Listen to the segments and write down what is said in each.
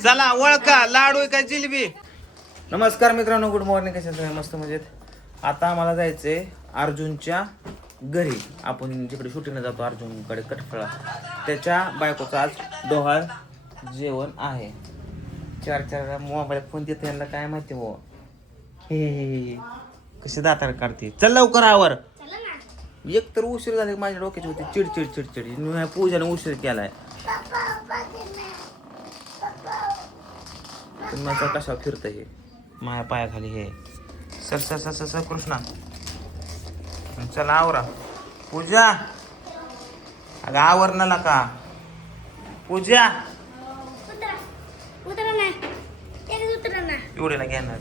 चला ओळखा लाडू आहे का जिलेबी? नमस्कार मित्रांनो गुड मॉर्निंग कशा सगळे मस्त मजेत. आता आम्हाला जायचंय अर्जुनच्या घरी. आपण जिकडे शूटिंगला जातो अर्जुनकडे कटफळा. त्याच्या बायकोचं आज डोहाळ जेवण आहे. चार चार मोबाईल फोन देतो यांना काय माहिती हो हे. कसे दातार काढते. चल लवकर आवर. एक तर उशीर झाले माझ्या डोक्याची होती. चिडचिड चिडचिड. मी पूजाने उशीर केलाय. माझा कशा फिरत हे? माझ्या पायाखाली हे. Sir sir sir sir sir Krishna. चला आवरा. पूजा. अगं आवरणाला का? पूजा. उतरा. उतरा ना. एक उतरा ना. पिवडीला घेणार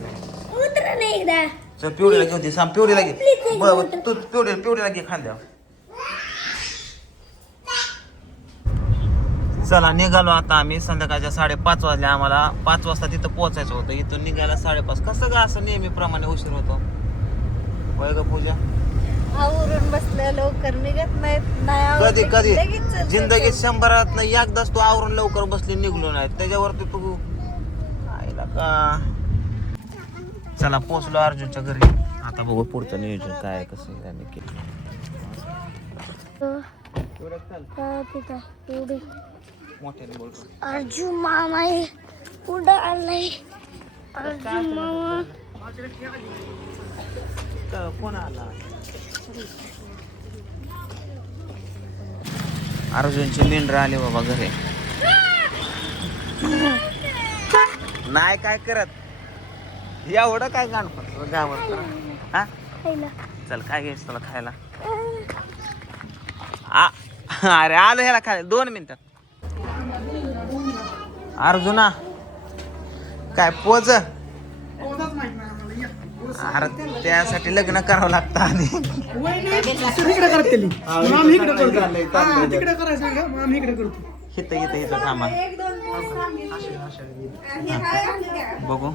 उतरा ना एकदा. चल पिवडीला घेऊन दे. सांग पिवडीला घे. बरं तू पिवडी पिवडीला घे खांद्या चला निघालो आता आम्ही. संध्याकाळच्या साडेपाच वाजल्या आम्हाला. पाच वाजता तिथं पोहोचायचं होतं. इथून निघायला साडेपाच. कसं का असं नेहमीप्रमाणे उशीर होतो? होय ग पूजा? आवरून बसलं लवकर निघत नाहीत. कधी कधी? जिंदगीत शंभरात नाही एकदाच तू आवरून लवकर बसली निघलो नाही त्याच्यावरती तू आईला का? चला पोचलो अर्जुनच्या घरी. आता बघू पुढचं नियोजन काय कसं आम्ही केलं. मोठ्याने बोल अर्जुन मामा पुढं आलाय? अर्जुन मामा. कोण आला? अर्जुनचे मेंढर आले बाबा घरी. नाही काय करत? एवढं काय गाणपण गावात हा? चल काय घ्यायचं तुला खायला? आ अरे आलो ह्याला खायला. दोन मिनिटात अर्जुना काय पोच अरे त्यासाठी लग्न करावं लागतं आणि इकडे करते आम्ही इकडे करतो. हा, तिकडे करायचं सांगा मग आम्ही इकडे करतो. हिथं हिथं हिथं थांबा. बघू.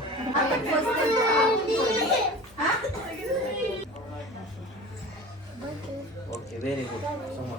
ओके व्हेरी गुड समोर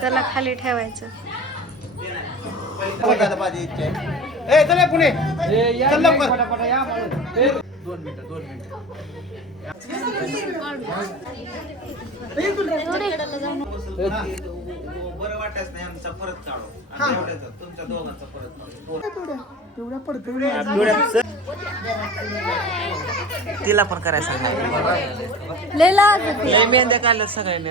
त्याला खाली ठेवायचं. ए चला पुणे. दोन मिनिटं दोन मिनिटं. नाही आमचा परत काढू. आणि तुमच्या दोघांचा परत काढू. तिला पण करायला सांगा लय लागत लय मेहंद्या काढल्या सगळ्यांनी.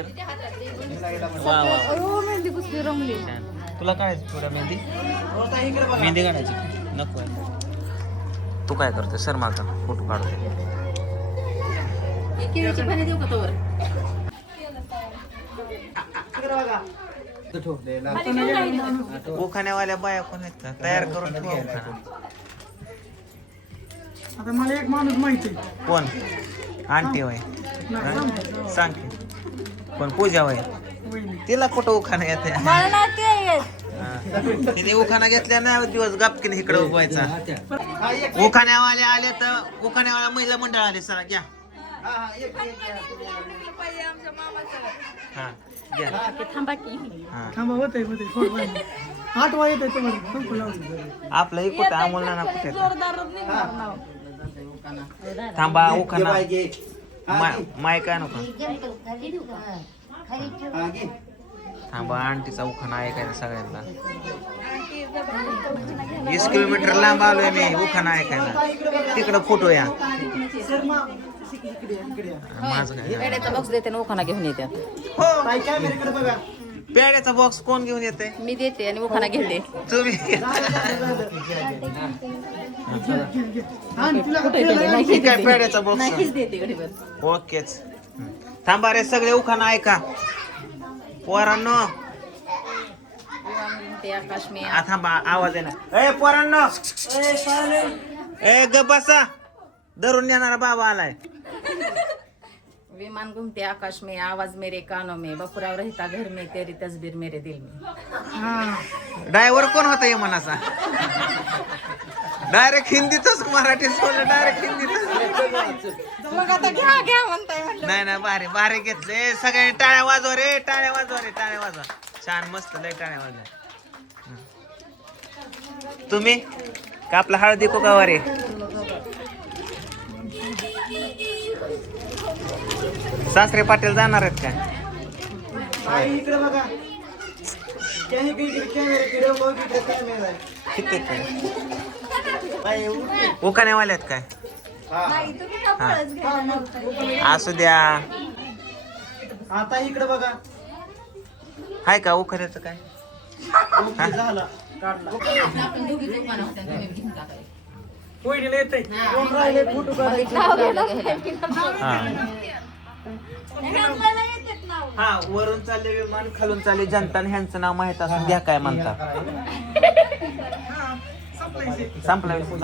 वा वा हो मेहंदी कुठली रंगली छान. तुला काढायची थोड्या मेहंदी? मेहंदी काढायची. नको आहे. तू काय करते सर माझा फोटो काढतो उखाण्यावाल्या बाया कोण आहेत का? तयार करून ठेवा उखाणा. आता मला एक माणूस माहिती कोण? आंटी वय? सांग की. कोण? पूजा वय. तिला कुठं उखाणा येते मला नाही ते येत हा. तिने उखाणा घेतल्या ना दिवस गापकीने इकडे उभवायचा. उखाण्यावाले आले तर उखाण्यावाला महिला मंडळ आले चला घ्या. हा घ्या थांबा की? हा थांबा होत आहे होत आहे थोडं वेळ. आठ वाजत आहे तुम्हाला संपू लावून आपलं एक कुठं अमोल ना कुठे थांबा उखाणा माय- माय काय नको थांबा आंटीचा उखाणा ऐकायला सगळ्यांना? वीस किलोमीटर लांब आलोय मी उखाणा ऐकायला. तिकडं फोटो या. माझं काय? पेड्याचा बॉक्स देते ना उखाणा घेऊन येते. बघा. पेड्याचा बॉक्स कोण घेऊन येते? मी देते आणि उखाणा घेते. तुम्ही? पेड्याचा बॉक्स नाहीच देते गडीवर ओकेच. थांबा रे सगळे उखाणा ऐका. पोरांनो. घूमते आकाश में आ, थांबा आवाज आहे ना ए पोरांनो. ए ग बसा. धरून येणारा बाबा आलाय. विमान घूमते आकाश में आवाज मेरे कानों में बपुराव रहता घर में तेरी तस्वीर मेरे दिल में. ड्रायव्हर कोण होता ये मनाचा? डायरेक्ट हिंदीतच मराठी सोडलं डायरेक्ट हिंदीतच. मग आता घ्या घ्या म्हणताय नाही नाही भारी भारी घेतले. सगळ्यांनी टाळ्या वाजवा रे टाळ्या वाजवा रे टाळ्या वाजवा. छान मस्त लय टाळ्या वाजवा हं. तुम्ही? का आपला हळदी कुकावर रे सासरे पाटील जाणार आहेत काय आई इकडे बघा. त्या इकडे इकडे कॅमेरा इकडे बघ इकडे कॅमेरा आहे. किती आहेत काय आई, उठते. उकाण्यावाले आहेत काय? हा. असू द्या. आता इकडे बघा. हाय का उखाण्याचं काय? ओके, झाला. काढला. वहिनीला येतंय. कोण राहिले फोटो काढायचे? हा. हा वरून चालले विमान खालून चालले जनता आणि ह्यांचं नाव माहीत असून घ्या काय म्हणता. संपला विषय.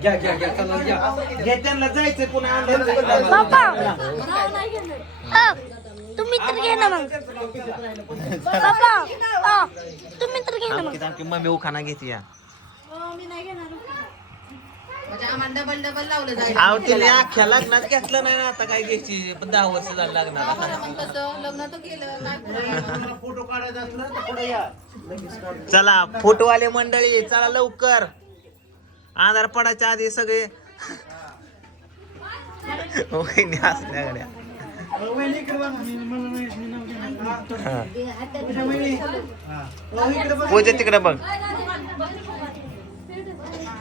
घ्या घ्या घ्या चला घ्या. घे त्यांना जायचंय पुन्हा अंधार पप्पा हा, तुम्ही तर घे ना मग. हा, तुम्ही तर घे ना मग. आमकी आमकी मम्मी उखाना घेते या. म्हणजे आम्हाला डबल डबल लावलं जाईल अहो तिने अख्ख्या लग्नात घेतलं नाही ना आता काय घ्यायची पण दहा वर्ष झालं लग्नाला मग कसं लग्न तर केलं काय करायचं? फोटो काढायचा असला तर पुढे या लगेच काढू. चला फोटोवाले मंडळी चला लवकर आधार पडायच्या आधी सगळे वहिनी असल्याकडे अहो, वहिनी इकडे बघा मी- मला माहीत नाही नाव घेणार. हा. पूजा वहिनी. हा. अहो, इकडे बघा. पूजा तिकडे बघ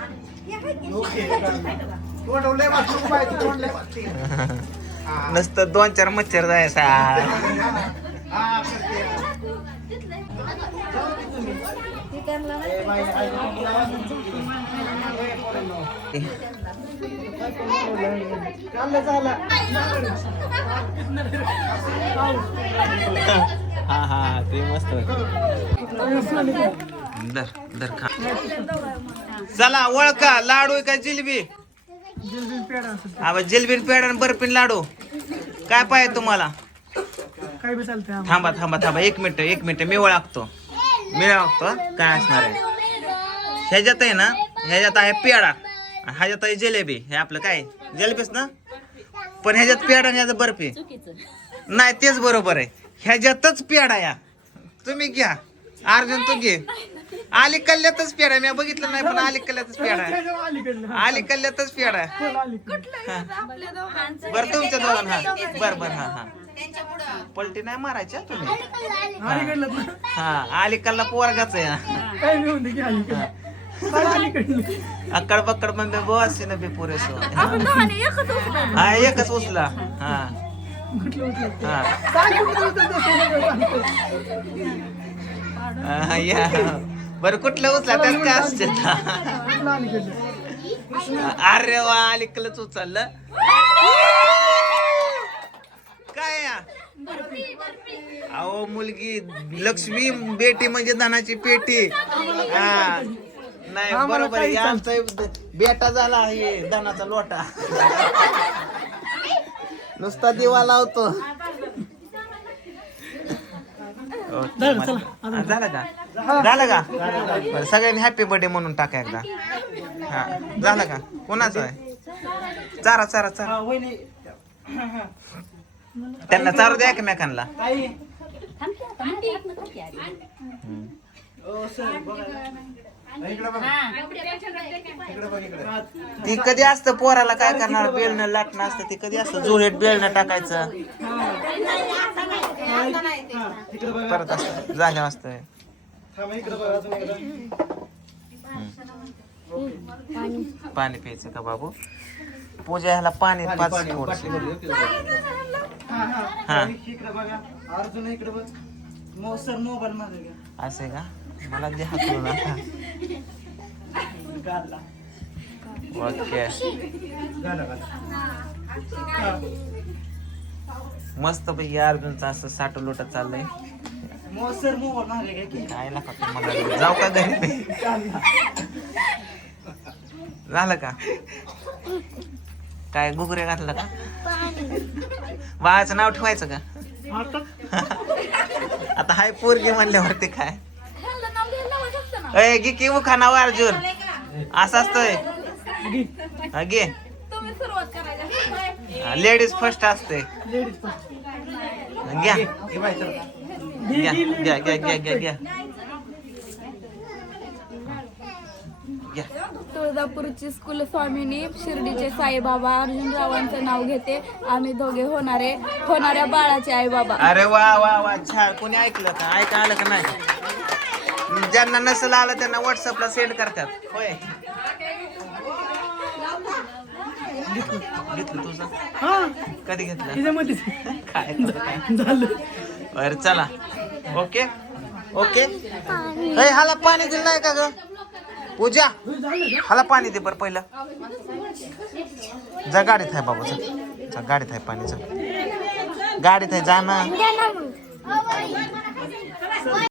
नुसतं दोन चार मच्छर जायचा. हा, हा हा ते मस्त. दर दर खा. चला ओळखा लाडू आहे का जिलेबी? जिलबी पेढा असेल जिलेबी आणि बर्फीन लाडू. काय पाहिजे तुम्हाला? काय बी चालतंय आम्हाला. थांबा थांबा थांबा. एक मिनिट एक मिनिट. मी ओळखतो. मी ओळखतो काय असणार आहे? ह्याच्यात आहे ना ह्याच्यात आहे पेढा. आणि ह्याच्यात आहे जिलेबी. हे आपलं काय? जिलेबीच ना? पण ह्याच्यात पेढा आणि ह्याच्यात बर्फी. नाही तेच बरोबर आहे. ह्याच्यातच पेढा या. तुम्ही घ्या. अर्जुन तू घे. आली कल्ल्यातच पेढा मी बघितलं नाही पण आली कल्ल्यातच अलीकडलं. आली कल्ल्यातच अलीकडलं. बर तुमच्या दोघांना हा. बर बर हा हा. पलटी नाही मारायच्या तुम्ही. हा. आली कल्ला पोरगाच आहे हा. बी. अक्कड बक्कड म्हणजे बस ना बे पुरेसो हा एकच उचला. हा? हा. हा, या. बरं कुठलं उचला त्यात काय असते? अरे वा अलीकडच उचललं. काय या? अहो मुलगी लक्ष्मी बेटी म्हणजे धनाची पेटी. हा. नाही बरोबर आहे. आमचा बेटा झाला आहे धनाचा लोटा. नुसता दिवा लावतो. हा, झालं का? झालं का? बरं सगळ्यांनी हॅपी बर्थडे म्हणून टाका एकदा. हा झालं का? कोणाचं आहे? चारा चारा चारा. हा. त्यांना चारू द्या एकमेकांना. आई. ओ, सर, बघा. इकडे बघा. इकडे बघ, इकडे. ती कधी असतं पोराला काय करणार बेलणं लाटणं असतं ती कधी असतं जुळेट बेलणं टाकायचं हा, इकडे बघा. परत असतं झालं असतं थांबा, इकडे बघा, अजून इकडे. पाणी प्यायचं का बाबू पूजा ह्याला पाणी पाच थोडंसं. हा, हा. हा. इकडे बघा. अर्जुन इकडे बघ सर मोबाईल मध्ये असं आहे का मला दे हाकलून आता ओके? मस्त पैकी अर्जुनचं असं साठ लोटा चाललंय. काय की. काय नका तुम्हाला जाऊ का घरी? झालं का? काय गुगरे घातलं का? बाळाचं नाव ठेवायचं का? आता? आता हाय पोरगी म्हणल्यावरती काय? ए गी किव अर्जुन. असं असतोय. गे लेडीज फर्स्ट असते घ्या. घ्या घ्या घ्या घ्या घ्या. तुळजापूरची स्कूल स्वामीनी शिर्डीचे साईबाबा अर्जुनरावांचं नाव घेते. आम्ही दोघे होणारे होणाऱ्या बाळाचे आई बाबा. अरे वा वा वा छान. कोणी ऐकलं का? ऐका आलं का नाही? ज्यांना नसेल आलं त्यांना व्हॉट्सअपला सेंड करतात. होय. घेतलं तुझं? हा. कधी घेतलं? काय? काय झालं. बर चला. ओके? ओके? ए, हाला पाणी दिलं नाही का ग? पूजा हाला पाणी दे बरं पहिलं. जा गाडीत आहे बाबा जा गाडीत आहे पाणी जा. गाडीत आहे जा ना.